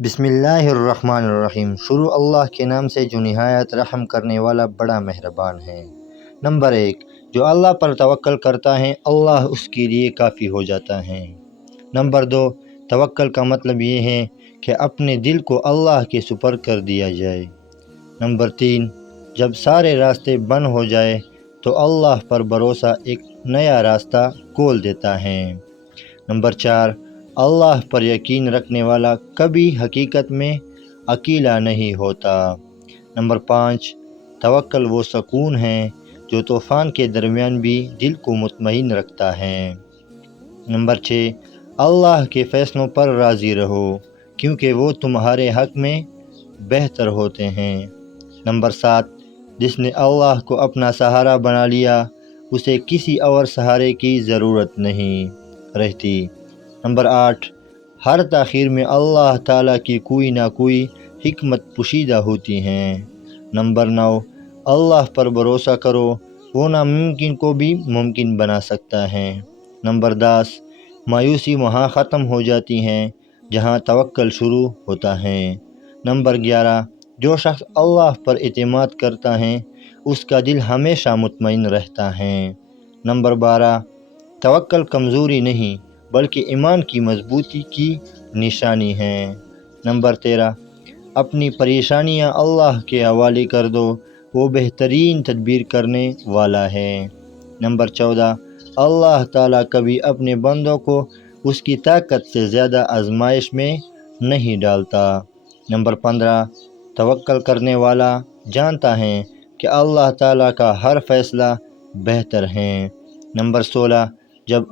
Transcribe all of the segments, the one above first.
بسم اللہ الرحمن الرحیم۔ شروع اللہ کے نام سے جو نہایت رحم کرنے والا بڑا مہربان ہے۔ نمبر 1، جو اللہ پر توکل کرتا ہے اللہ اس کے لیے کافی ہو جاتا ہے۔ نمبر 2، توکل کا مطلب یہ ہے کہ اپنے دل کو اللہ کے سپرد کر دیا جائے۔ نمبر 3، جب سارے راستے بند ہو جائے تو اللہ پر بھروسہ ایک نیا راستہ کھول دیتا ہے۔ نمبر 4، اللہ پر یقین رکھنے والا کبھی حقیقت میں اکیلا نہیں ہوتا۔ نمبر 5، توکل وہ سکون ہے جو طوفان کے درمیان بھی دل کو مطمئن رکھتا ہے۔ نمبر 6، اللہ کے فیصلوں پر راضی رہو کیونکہ وہ تمہارے حق میں بہتر ہوتے ہیں۔ نمبر 7، جس نے اللہ کو اپنا سہارا بنا لیا اسے کسی اور سہارے کی ضرورت نہیں رہتی۔ نمبر 8، ہر تاخیر میں اللہ تعالیٰ کی کوئی نہ کوئی حکمت پوشیدہ ہوتی ہے۔ نمبر 9، اللہ پر بھروسہ کرو، وہ ناممکن کو بھی ممکن بنا سکتا ہے۔ نمبر 10، مایوسی وہاں ختم ہو جاتی ہے جہاں توکل شروع ہوتا ہے۔ نمبر 11، جو شخص اللہ پر اعتماد کرتا ہے اس کا دل ہمیشہ مطمئن رہتا ہے۔ نمبر 12، توکل کمزوری نہیں بلکہ ایمان کی مضبوطی کی نشانی ہے۔ نمبر 13، اپنی پریشانیاں اللہ کے حوالے کر دو، وہ بہترین تدبیر کرنے والا ہے۔ نمبر 14، اللہ تعالیٰ کبھی اپنے بندوں کو اس کی طاقت سے زیادہ آزمائش میں نہیں ڈالتا۔ نمبر 15، توکل کرنے والا جانتا ہے کہ اللہ تعالیٰ کا ہر فیصلہ بہتر ہے۔ نمبر 16، جب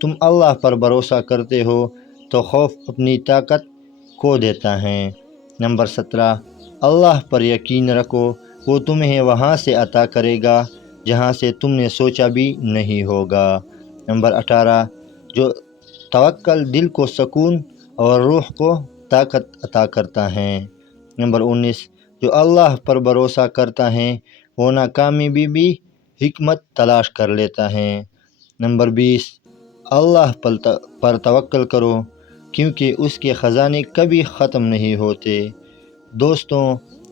تم اللہ پر بھروسہ کرتے ہو تو خوف اپنی طاقت کھو دیتا ہے۔ نمبر 17، اللہ پر یقین رکھو، وہ تمہیں وہاں سے عطا کرے گا جہاں سے تم نے سوچا بھی نہیں ہوگا۔ نمبر 18، جو توکل دل کو سکون اور روح کو طاقت عطا کرتا ہے۔ نمبر 19، جو اللہ پر بھروسہ کرتا ہے وہ ناکامی بھی حکمت تلاش کر لیتا ہے۔ نمبر 20، اللہ پر توکل کرو کیونکہ اس کے خزانے کبھی ختم نہیں ہوتے۔ دوستوں،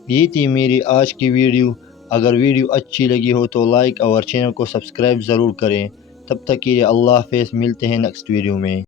یہ تھی میری آج کی ویڈیو۔ اگر ویڈیو اچھی لگی ہو تو لائک اور چینل کو سبسکرائب ضرور کریں۔ تب تک کے لیے اللہ حافظ، ملتے ہیں نیکسٹ ویڈیو میں۔